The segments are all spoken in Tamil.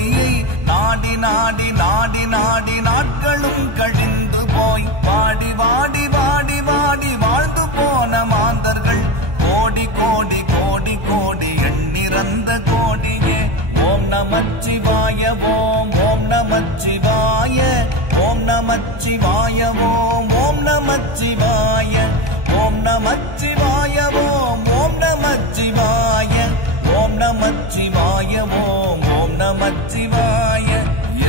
ஜோதியை நாடி நாடி நாடி நாடி நாட்களும் கழிந்து போய் வாடி வாடி வாடி வாடி வாழ்ந்து போன மாந்தர்கள் கோடி கோடி கோடி கோடி எண்ணிறந்த கோடியே. ஓம் நமச்சிவாய ஓம் ஓம் நமச்சிவாய ஓம் நமச்சிவாய ஓம் ஓம் நமச்சிவாய ஓம் நமச்சிவாய ஓம் ஓம் நமச்சிவாய ஓம் நமச்சிவாய ஓம் ஓம் நமச்சிவாய.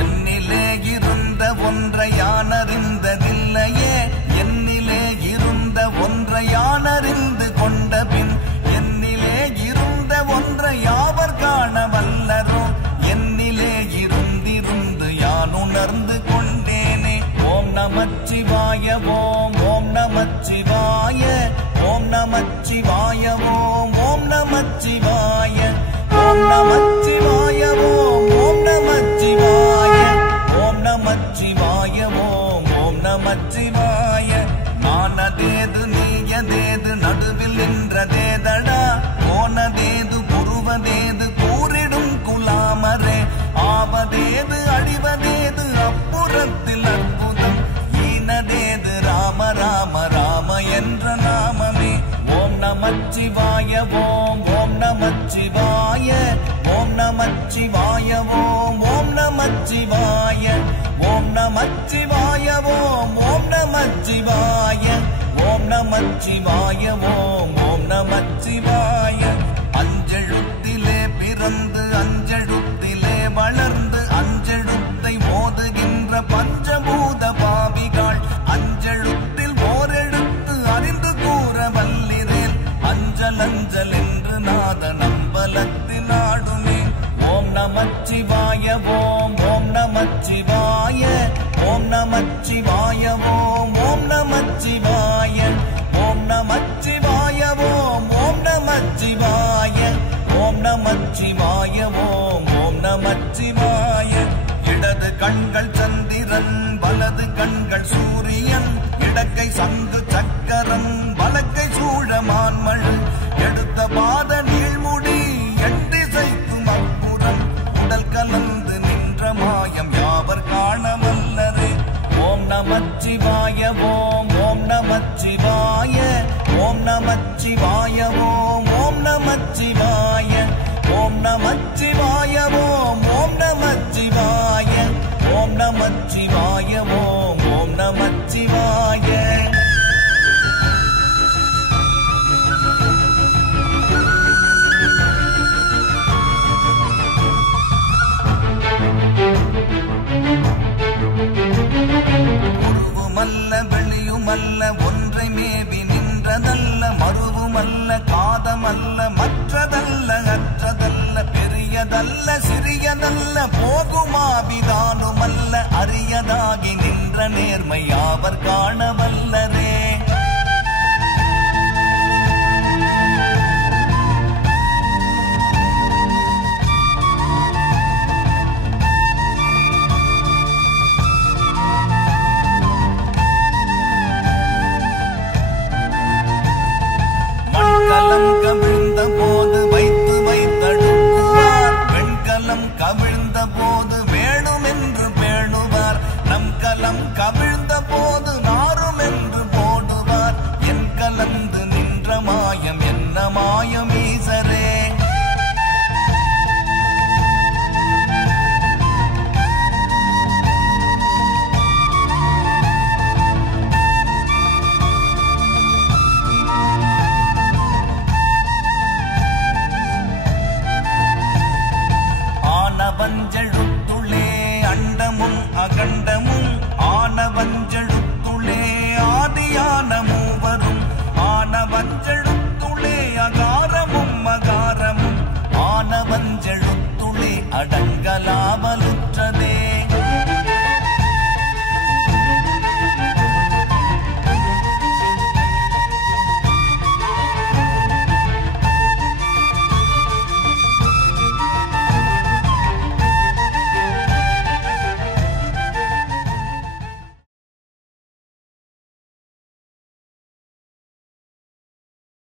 என்னிலே இருந்த ஒன்றை யானறிந்ததில்லையே, என்னிலே இருந்த ஒன்றை யானறிந்து கொண்ட பின் என்னிலே இருந்த ஒன்றை யாவர் காண வல்லரோ, என்னிலே இருந்திருந்து யான் உணர்ந்து கொண்டேனே. ஓம் நமச்சிவாய ஓம் ஓம் நமச்சிவாய ஓம் நமச்சிவாய ஓம் ஓம் நமச்சிவாய ஓம் நமச்சிவாய ஓம் ஓம் நமச்சிவாய ஓம் நமச்சிவாய ஓம் ஓம் நமச்சிவாய. நானதேது நீயதேது நடுவில் நின்றதேதடா, போனதேது புருவதேது கூறிடும் குலாமரே, ஆவதேது அடிவதேது அப்புறத்தில் அற்புதம், ஈனதேது ராம ராம ராம என்ற நாமமே. ஓம் நமச்சிவாய ஓம் ஓம் நமச்சிவாய ஓம் நமச்சிவாய ஓம் ஓம் நமச்சிவாய ஓம் நமச்சிவாய ஓம் ஓம் நமச்சிவாய ஓம் நமச்சிவாய ஓம் ஓம் நமச்சிவாய. அஞ்செழுத்திலே பிறந்து அஞ்செழுத்திலே வளர்ந்து அஞ்செழுத்தை மோதுகின்ற பஞ்சபூத பாவிகள் அஞ்செழுத்தில் ஓரெழுத்து அறிந்து கூற வல்லிரேல், அஞ்சல் அஞ்சல் என்று நாத நம்பலத்தில் ஆடுமே. ஓம் நமச்சிவாய ஓம் ஓம் நமச்சிவாய ஓம் நமச்சிவாய ஓம் ஓம் நமச்சிவாய ஓம் நமச்சிவாய ஓம் ஓம் நமச்சிவாய ஓம் நமச்சிவாய ஓம் ஓம் நமச்சிவாய. இடது கண்கள் சந்திரன் வலது கண்கள் சூரியன், இடக்கை சங்கு சக்கரம் வலக்கை சூழமான்மழு, எடுத்த பாத நீழ்முடி எண்டிசைக்கும் அப்புறம் உடல் கலந்து நின்ற மாயம் யாவர் காண வல்லரே. ஓம் நமச்சிவாய ஓம் ஓம் நமச்சிவாய ஓம் நமச்சிவாய ஓம் ஓம் நமச்சிவாய ஓம் நமச்சிவாய ஓம் ஓம் நமச்சிவாய ஓம் நமச்சிவாய ஓம் ஓம் நமச்சிவாய. உருவுமல்ல வெளியுமல்ல ஒன்றை மேவி நின்றதல்ல, மருவுமல்ல காதமல்ல மற்றதல்ல அற்றதல்ல, பெரியதல்ல சிறியதல்ல போகுமாவிதானுமல்ல, அரியதாகி நின்ற நேர்மை யாவர் காண வல்லரே. மண்கலம் கவிழ்ந்த போது வைத்து வைத்தடுக்குவார், வெண்கலம் கவிழ்ந்த போது